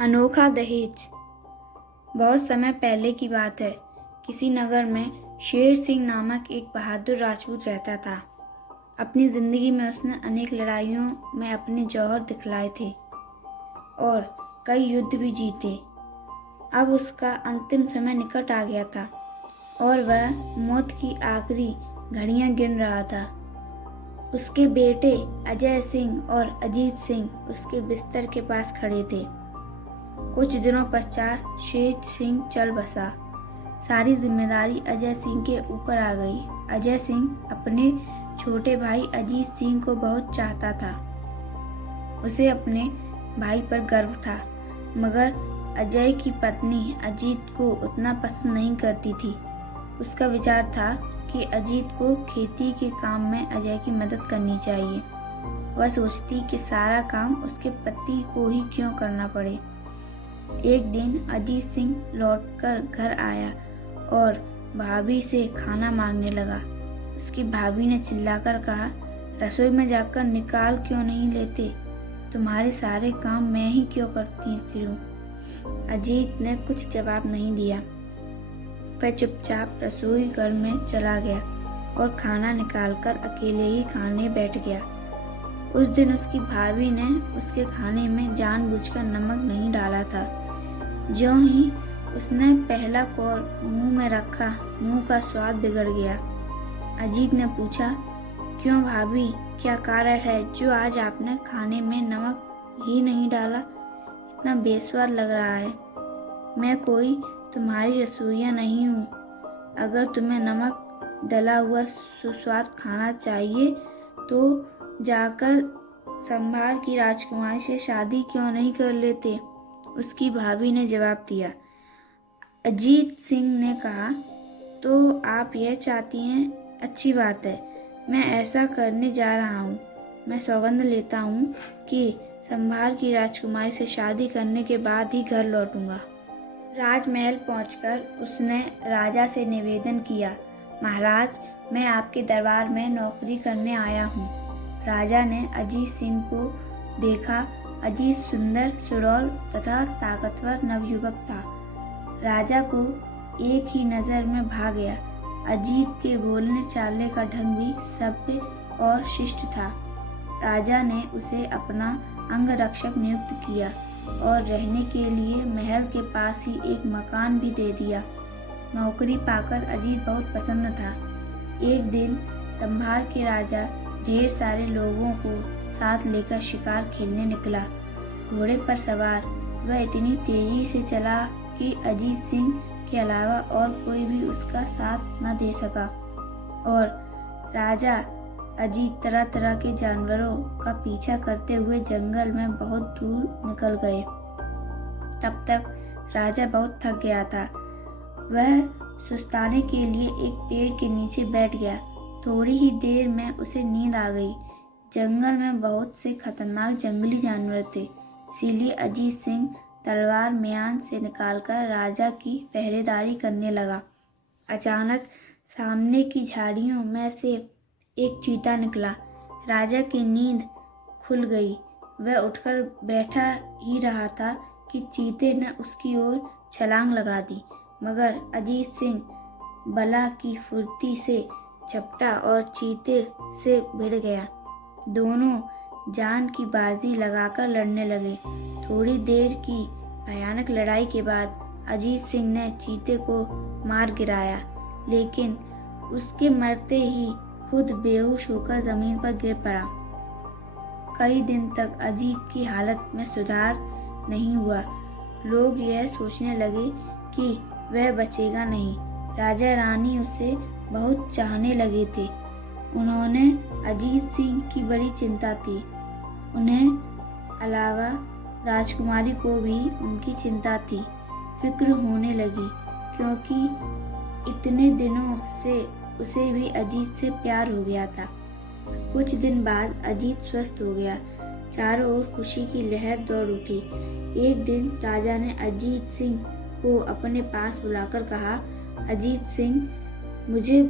अनोखा दहेज। बहुत समय पहले की बात है। किसी नगर में शेर सिंह नामक एक बहादुर राजपूत रहता था। अपनी जिंदगी में उसने अनेक लड़ाइयों में अपने जौहर दिखलाए थे और कई युद्ध भी जीते। अब उसका अंतिम समय निकट आ गया था और वह मौत की आखिरी घड़ियां गिन रहा था। उसके बेटे अजय सिंह और अजीत सिंह उसके बिस्तर के पास खड़े थे। कुछ दिनों पश्चात शेर सिंह चल बसा। सारी जिम्मेदारी अजय सिंह के ऊपर आ गई। अजय सिंह अपने छोटे भाई अजीत सिंह को बहुत चाहता था। उसे अपने भाई पर गर्व था, मगर अजय की पत्नी अजीत को उतना पसंद नहीं करती थी। उसका विचार था कि अजीत को खेती के काम में अजय की मदद करनी चाहिए। वह सोचती कि सारा काम उसके पति को ही क्यों करना पड़े। एक दिन अजीत सिंह लौटकर घर आया और भाभी से खाना मांगने लगा। उसकी भाभी ने चिल्लाकर कहा, रसोई में जाकर निकाल क्यों नहीं लेते? तुम्हारे सारे काम मैं ही क्यों करती फिरूं? अजीत ने कुछ जवाब नहीं दिया। वह चुपचाप रसोई घर में चला गया और खाना निकालकर अकेले ही खाने बैठ गया। उस दिन उसकी भाभी ने उसके खाने में जानबूझकर नमक नहीं डाला था। ज्यों ही उसने पहला कौर मुंह में रखा, मुंह का स्वाद बिगड़ गया। अजीत ने पूछा, क्यों भाभी, क्या कारण है जो आज आपने खाने में नमक ही नहीं डाला? इतना बेस्वाद लग रहा है। मैं कोई तुम्हारी रसोइया नहीं हूँ। अगर तुम्हें नमक डला हुआ सुस्वाद खाना चाहिए तो जाकर संभार की राजकुमारी से शादी क्यों नहीं कर लेते? उसकी भाभी ने जवाब दिया। अजीत सिंह ने कहा, तो आप यह चाहती हैं, अच्छी बात है, मैं ऐसा करने जा रहा हूँ। मैं सौगंध लेता हूँ कि संभार की राजकुमारी से शादी करने के बाद ही घर लौटूंगा। राजमहल पहुंचकर उसने राजा से निवेदन किया, महाराज, मैं आपके दरबार में नौकरी करने आया हूँ। राजा ने अजीत सिंह को देखा। अजीत सुंदर, सुडौल तथा ताकतवर नवयुवक था। राजा को एक ही नज़र में भा गया। अजीत के बोलने चालने का ढंग भी सभ्य और शिष्ट था। राजा ने उसे अपना अंगरक्षक नियुक्त किया और रहने के लिए महल के पास ही एक मकान भी दे दिया। नौकरी पाकर अजीत बहुत प्रसन्न था। एक दिन संभार के राजा ढेर सारे लोगों को साथ लेकर शिकार खेलने निकला। घोड़े पर सवार वह इतनी तेजी से चला कि अजीत सिंह के अलावा और कोई भी उसका साथ न दे सका और राजा अजीत तरह तरह के जानवरों का पीछा करते हुए जंगल में बहुत दूर निकल गए। तब तक राजा बहुत थक गया था। वह सुस्ताने के लिए एक पेड़ के नीचे बैठ गया। थोड़ी ही देर में उसे नींद आ गई। जंगल में बहुत से खतरनाक जंगली जानवर थे, इसीलिए अजीत सिंह तलवार म्यान से निकालकर राजा की पहरेदारी करने लगा। अचानक सामने की झाड़ियों में से एक चीता निकला। राजा की नींद खुल गई। वह उठकर बैठा ही रहा था कि चीते ने उसकी ओर छलांग लगा दी, मगर अजीत सिंह बला की फुर्ती से झपटा और चीते से भिड़ गया। दोनों जान की बाजी लगाकर लड़ने लगे। थोड़ी देर की भयानक लड़ाई के बाद अजीत सिंह ने चीते को मार गिराया, लेकिन उसके मरते ही खुद बेहोश होकर जमीन पर गिर पड़ा। कई दिन तक अजीत की हालत में सुधार नहीं हुआ। लोग यह सोचने लगे कि वह बचेगा नहीं। राजा रानी उसे बहुत चाहने लगे थे। उन्होंने अजीत सिंह की बड़ी चिंता थी। उन्हें अलावा राजकुमारी को भी उनकी चिंता थी। फिक्र होने लगी, क्योंकि इतने दिनों से उसे भी अजीत से प्यार हो गया था। कुछ दिन बाद अजीत स्वस्थ हो गया। चारों ओर खुशी की लहर दौड़ उठी। एक दिन राजा ने अजीत सिंह को अपने पास बुलाकर कहा, अजीत सिंह, मुझे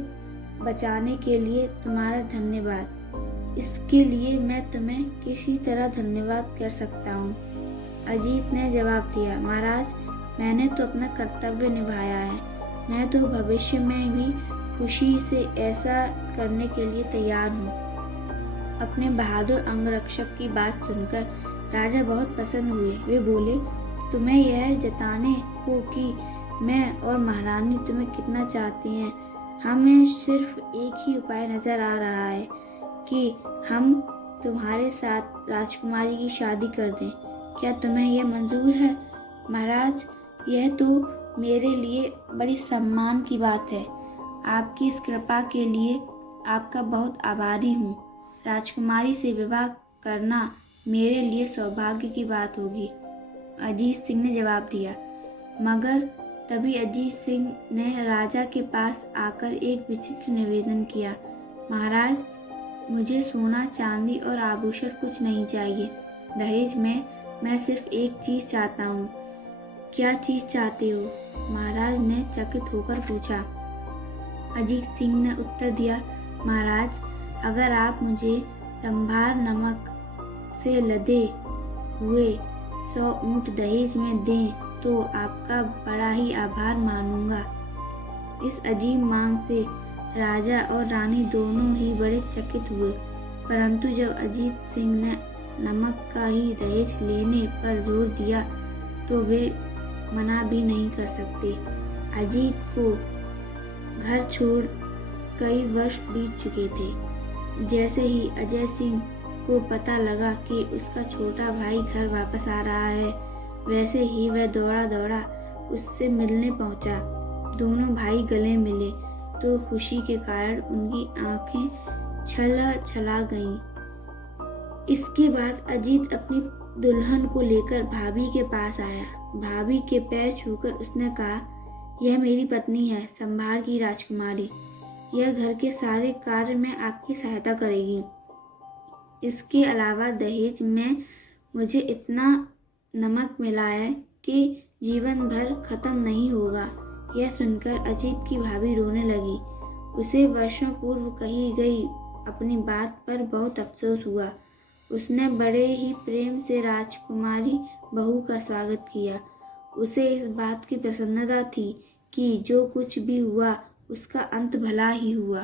बचाने के लिए तुम्हारा धन्यवाद। इसके लिए मैं तुम्हें किसी तरह धन्यवाद कर सकता हूँ। अजीत ने जवाब दिया, महाराज, मैंने तो अपना कर्तव्य निभाया है। मैं तो भविष्य में भी खुशी से ऐसा करने के लिए तैयार हूँ। अपने बहादुर अंगरक्षक की बात सुनकर राजा बहुत प्रसन्न हुए। वे बोले, तुम्हें यह जताने को कि मैं और महारानी तुम्हें कितना चाहती हैं, हमें सिर्फ एक ही उपाय नजर आ रहा है कि हम तुम्हारे साथ राजकुमारी की शादी कर दें। क्या तुम्हें यह मंजूर है? महाराज, यह तो मेरे लिए बड़ी सम्मान की बात है। आपकी इस कृपा के लिए आपका बहुत आभारी हूँ। राजकुमारी से विवाह करना मेरे लिए सौभाग्य की बात होगी, अजीत सिंह ने जवाब दिया। मगर तभी अजीत सिंह ने राजा के पास आकर एक विचित्र निवेदन किया, महाराज, मुझे सोना, चांदी और आभूषण कुछ नहीं चाहिए। दहेज में मैं सिर्फ एक चीज चाहता हूँ। क्या चीज चाहते हो? महाराज ने चकित होकर पूछा। अजीत सिंह ने उत्तर दिया, महाराज, अगर आप मुझे संभार नमक से लदे हुए 100 ऊंट दहेज में दें तो आपका बड़ा ही आभार मानूंगा। इस अजीब मांग से राजा और रानी दोनों ही बड़े चकित हुए, परंतु जब अजीत सिंह ने नमक का ही दहेज लेने पर जोर दिया तो वे मना भी नहीं कर सकते। अजीत को घर छोड़ कई वर्ष बीत चुके थे। जैसे ही अजय सिंह को पता लगा कि उसका छोटा भाई घर वापस आ रहा है, वैसे ही वह दौड़ा दौड़ा उससे मिलने पहुंचा। दोनों भाई गले मिले तो खुशी के कारण उनकी आंखें छला गईं। इसके बाद अजीत अपनी दुल्हन को लेकर भाभी के पास आया। भाभी के पैर छूकर उसने कहा, यह मेरी पत्नी है, संभार की राजकुमारी। यह घर के सारे कार्य में आपकी सहायता करेगी। इसके अलावा दहेज में मुझे इतना नमक मिला है कि जीवन भर खत्म नहीं होगा। यह सुनकर अजीत की भाभी रोने लगी। उसे वर्षों पूर्व कही गई अपनी बात पर बहुत अफसोस हुआ। उसने बड़े ही प्रेम से राजकुमारी बहू का स्वागत किया। उसे इस बात की प्रसन्नता थी कि जो कुछ भी हुआ उसका अंत भला ही हुआ।